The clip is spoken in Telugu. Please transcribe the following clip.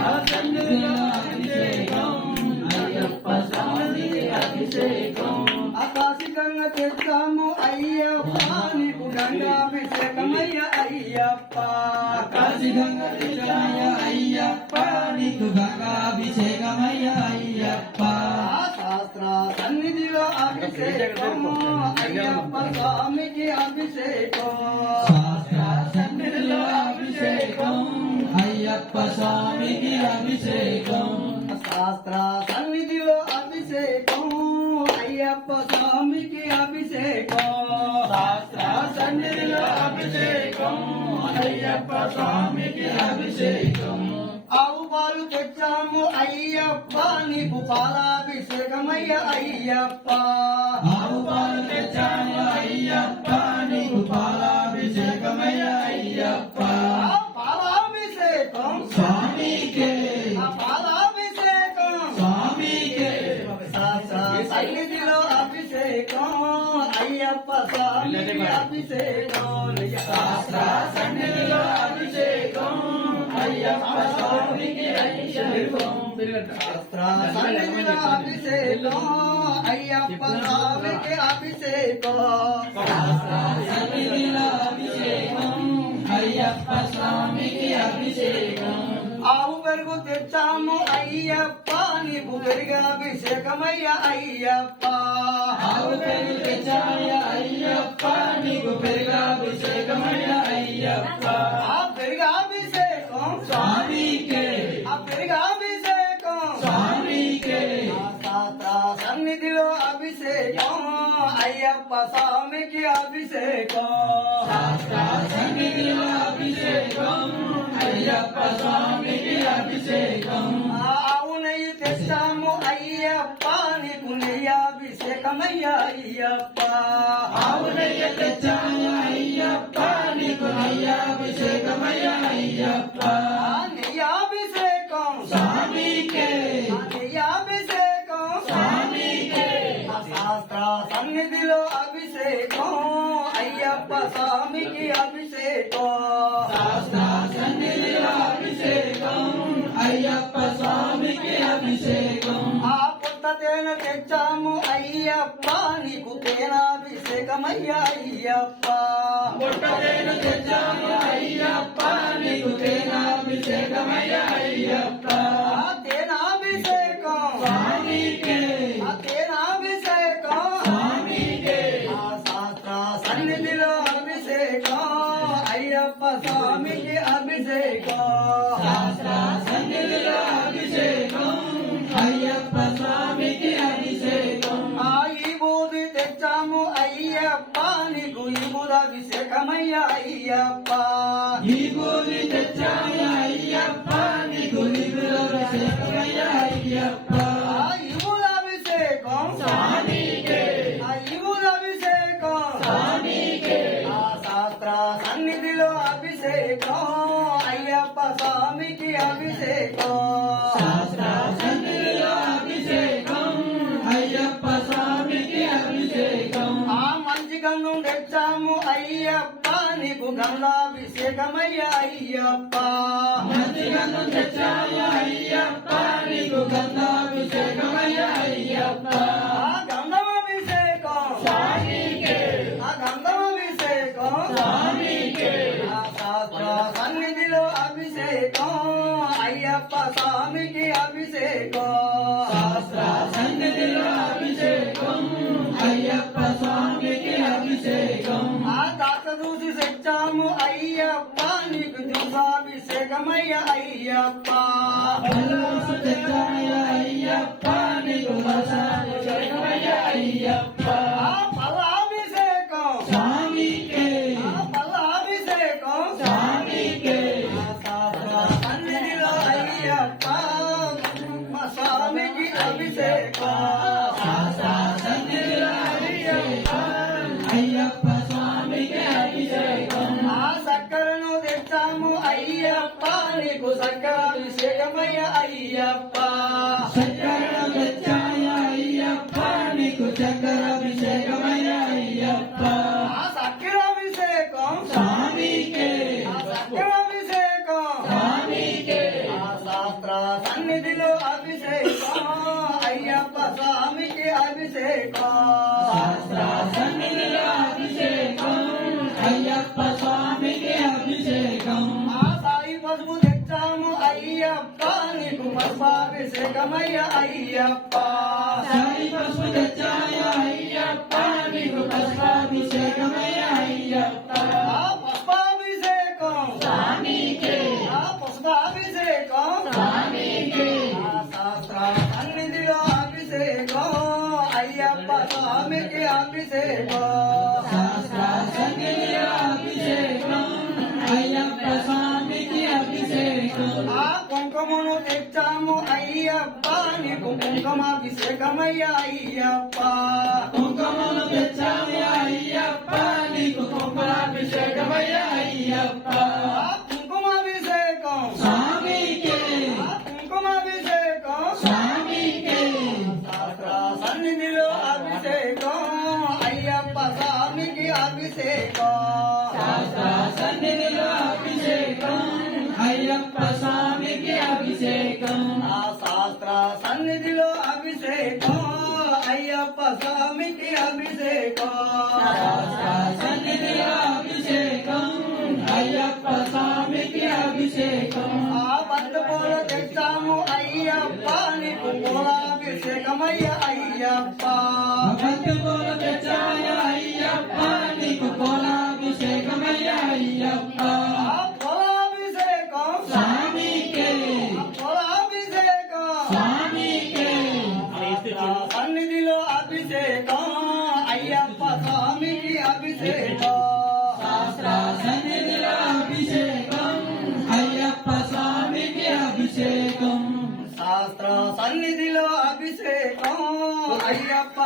సన్నిధిలో అభిషేకం అయ్యప్ప స్వామికి అభిషేకం ఆకాశికంగా తెచ్చాము అయ్యప్ప నీకు గంగాభిషేకమయ్య అయ్యప్ప ఆకాశికంగా తెచ్చాయ అయ్యప్ప నీకు గంగాభిషేకమయ్య అయ్యప్ప శాస్త్ర సన్నిధిలో అభిషేకం అయ్యప్ప స్వామికి అభిషేకం శాస్త్ర సన్నిధిలో అభిషేకం అయ్యప్ప స్వామికి అభిషేకం శాస్త్ర సన్నిధిలో అభిషేకం అయ్యప్ప స్వామికి అభిషేకం శాస్త్ర సన్నిధిలో అభిషేకం అయ్యప్ప స్వామికి అభిషేకం ఆవు పాలు తెచ్చాము అయ్యప్ప నీకు పాలాభిషేకమయ్య అయ్యప్ప ఆవు పాలు తెచ్చాయ అయ్యప్ప నీకు పాలాభిషేకమయ్య అయ్యప్ప పాలాభిషేకం స్వామికే పాలాభిషేకం స్వామికే సన్నిధిలో అభిషేకం అయ్యప్ప స్వామికి అభిషేకం శాస్త్ర సన్నిధిలో అభిషేకం అయ్యప్ప స్వామికి అభిషేకం శాస్త్ర సన్నిధిలో అభిషేకం అయ్యప్ప స్వామికి అభిషేకం శాస్త్ర సన్నిధిలో అభిషేకం అయ్యప్ప స్వామికి అభిషేకం ఆవు పెరుగు తెచ్చాము అయ్యప్ప నీకు పెరిగాభిషేకమయ్య అయ్యప్ప ఆవు పెరుగు తెచ్చాయ అయ్యప్ప నీకు పెరుగాభిషేకమయ్య అయ్యప్ప ఆ పెరిగాభిషేకం స్వామికే ఆ పెరిగాభిషేకం స్వామికే శాస్త్ర సన్నిధిలో అభిషేకం అయ్యప్ప స్వామికి అభిషేకం శాస్త్ర సన్నిధిలో అభిషేకం అయ్యప్ప స్వామికి అభిషేకం ఆవు నెయ్యి తెచ్చాము అయ్యప్ప నీకు నెయ్యాభిషేకమయ్య అయ్యప్ప ఆవు నెయ్యి తెచ్చాయ అయ్యప్ప నీకు నెయ్యాభిషేకమయ్య అయ్యప్ప నెయ్యాభిషేకం స్వామికే నెయ్యాభిషేకం స్వామికే శాస్త్ర సన్నిధిలో అభిషేకం అయ్యప్ప స్వామికి అభిషేకం శాస్త్ర సన్నిధిలో అభిషేకం అయ్యప్ప స్వామికి అభిషేకం ఆ పుట్ట తేనె తెచ్చాము అయ్యప్ప నీకు తేనాభిషేకమయ్య అయ్యప్ప పుట్టతేను తెచ్చాము అయ్యప్ప నీకు తేనాభిషేకమయ్య అయ్యప్ప ఆ తేనాభిషేకం స్వామికే ఆ తేనాభిషేకం స్వామికే ఆ శాస్త్ర సన్నిధిలో అభిషేకం అయ్యప్ప స్వామికి అభిషేకం శాస్త్ర సన్నిధిలో అభిషేకం అయ్యప్ప స్వామికి అభిషేకం ఆ ఈ బూది తెచ్చాము అయ్యప్ప నీకు ఈ బూదాభిషేకమయ్య అయ్యప్ప ఈ భూమి తెచ్చాయ అయ్యప్ప నీకు నిగురభిషేకమయ్య అయ్యప్ప ఆ ఈ బూదాభిషేకం స్వామికే ఆ ఈ బూదాభిషేకం స్వామికే ఆ శాస్త్ర సన్నిధిలో అభిషేకం అయ్యప్ప స్వామికి అభిషేకం శాస్త్ర సన్నిధిలో అభిషేకం అయ్యప్ప స్వామికి అభిషేకం ఆ మంచి గంధం తెచ్చాము అయ్యప్ప నీకు గంధాభిషేకమయ్య అయ్యప్ప మంచిగను తెచ్చాయ అయ్యప్ప నీకు గంధాభిషేకమయ్య అయ్యప్ప ఆ గంధమాభిషేకం స్వామికే ఆ గంధమాభిషేకం స్వామికే ఆ శాస్త్ర సన్నిధిలో అభిషేకం అయ్యప్ప స్వామికి అభిషేకం శాస్త్ర సన్నిధిలో అభిషేకం అయ్యప్ప స్వామికి అభిషేకం ఆ తాత చూసి తెచ్చాము అయ్యప్ప నీకు జ్యూసాభిషేకమయ్య అయ్యప్ప బల్లాసు తెచ్చాయ అయ్యప్ప నీకు రసాభిషేకమయ్య అయ్యప్ప ఆ పల్లాభిషేకం స్వామికే ఆ పల్లాభిషేకం స్వామికే ఆ శాస్త్ర సన్నిధిలో అయ్యప్ప మా స్వామికి అభిషేకం శాస్త్ర సన్నిధిలో అభిషేకం అయ్యప్ప స్వామికి అభిషేకం ఆ చక్కెరను తెచ్చాము అయ్యప్ప నీకు చక్కెరాభిషేకమయ్య అయ్యప్ప చక్కెర తెచ్చాయ అయ్యప్ప నీకు చక్కెరాభిషేకమయ్య అయ్యప్ప ఆ చక్కెరాభిషేకం స్వామికే ఆ చక్కెరాభిషేకం స్వామికే ఆ శాస్త్ర సన్నిధిలో అభిషేకం అయ్యప్ప స్వామికి అభిషేకం శాస్త్ర సన్నిధిలో అభిషేకం అయ్యప్ప స్వామికి అభిషేకం ఆ సాయి పసుపు తెచ్చాము అయ్యప్ప నీకు పసుపాభిషేకమయ్య అయ్యప్ప సాయి పసుపు తెచ్చాయ అయ్యప్ప నీకు పుష్పాభిషేకమయ్య అయ్యప్ప ఆ పుష్పాభిషేకం స్వామికే ఆ పుష్పాభిషేకం స్వామికే ఆ శాస్త్ర సన్నిధిలో అభిషేకం అయ్యప్ప స్వామికి అభిషేకం శాస్త్ర సన్నిధిలో అభిషేకం అయ్యప్ప స్వామికి అభిషేకం ఆ కుంకుమను తెచ్చాము అయ్యప్ప నీకు కుంకుమాభిషేకమయ్య అయ్యప్ప కుంకుమను తెచ్చాయ అయ్యప్ప నీకు కుంకుమాభిషేకమయ్య అయ్యప్ప ఆ కుంకుమాభిషేకం స్వామికే ఆ కుంకుమాభిషేకం స్వామికే శాస్త్ర సన్నిధిలో అభిషేకం అయ్యప్ప స్వామికి అభిషేకం శాస్త్ర సన్నిధిలో అభిషేకం అయ్యప్ప స్వామికి అభిషేకం ఆ శాస్త్ర సన్నిధిలో అభిషేకం అయ్యప్ప స్వామికి అభిషేకం శాస్త్ర సన్నిధిలో అభిషేకం అయ్యప్ప స్వామికి అభిషేకం ఆ బంధు పూల తెచ్చాము అయ్యప్ప నీకు పూలాభిషేకమయ్య అయ్యప్ప భక్తుల తెచ్చాయ అయ్యప్ప నీకు కోలాభిషేకమయ్య అయ్యప్ప ఆ పూలాభిషేకం స్వామికే ఆ పూలాభిషేకం స్వామికే సన్నిధిలో అభిషేకం అయ్యప్ప స్వామికి అభిషేకం శాస్త్ర సన్నిధిలో అభిషేకం అయ్యప్ప స్వామికి అభిషేకం శాస్త్ర సన్నిధిలో అభిషేకం అయ్యప్ప